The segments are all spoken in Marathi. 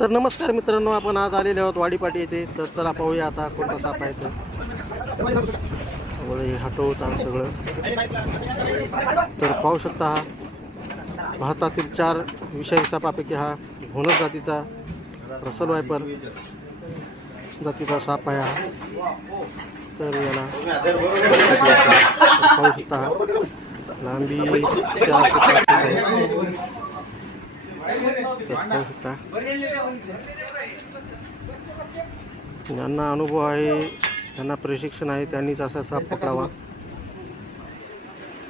तर नमस्कार मित्रांनो, आपण आज आलेले आहोत वाडीपाटी येथे. तर चला पाहूया आता कोणता साप आहे. तर हे हटवतात सगळं. तर पाहू शकता हा भारतातील 4 विषारी सापापैकी हा घोणस जातीचा रसल वायपर जातीचा साप आहे हा. तर याला पाहू शकता हा लांबी 4 ते 5 आहे. तर पाहू शकता ज्यांना अनुभव आहे, त्यांना प्रशिक्षण आहे, त्यांनीच असा साप पकडावा.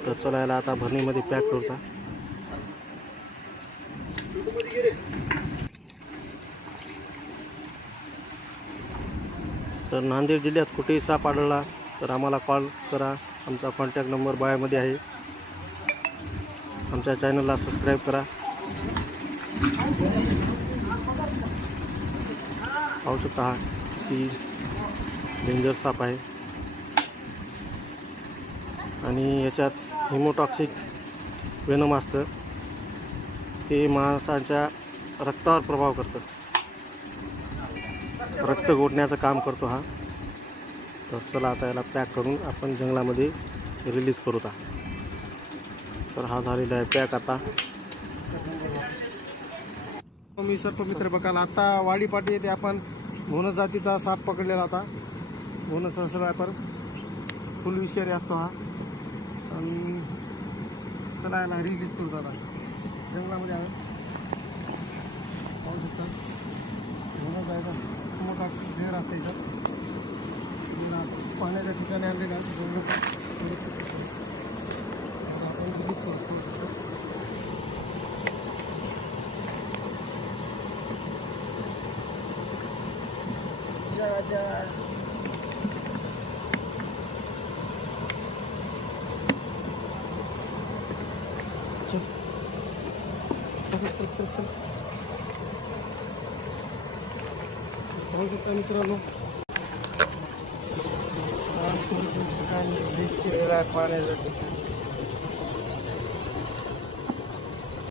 तर चला याला आता भरणीमध्ये पॅक करता. तर नांदेड जिल्ह्यात कुठेही साप आढळला तर आम्हाला कॉल करा. आमचा कॉन्टॅक्ट नंबर बायोमध्ये आहे. आमच्या चॅनलला सबस्क्राईब करा. पाहू शकता हा किती डेंजर साप आहे आणि याच्यात हिमोटॉक्सिक वेनम असतं. हे माणसाच्या रक्तावर प्रभाव करतं, रक्त गोठण्याचं काम करतो हा. तर चला आता याला पॅक करून आपण जंगलामध्ये रिलीज करू. तर हा झालेला आहे पॅक. आता मी सर्प मित्र बघायला आता वाडीपाटी येथे आपण घोणस जातीचा साप पकडलेला होता. घोणस रसल वायपर फुल विषारी असतो हा. आणि चला याला रिलीज करू आता जंगलामध्ये आहे. पाहू शकता घोणस जायचा मोठा ढेर असते इथं. पाण्याच्या ठिकाणी आणलेला आपण रिलीज करू. पाहू शकता मित्रांनो पाण्यासाठी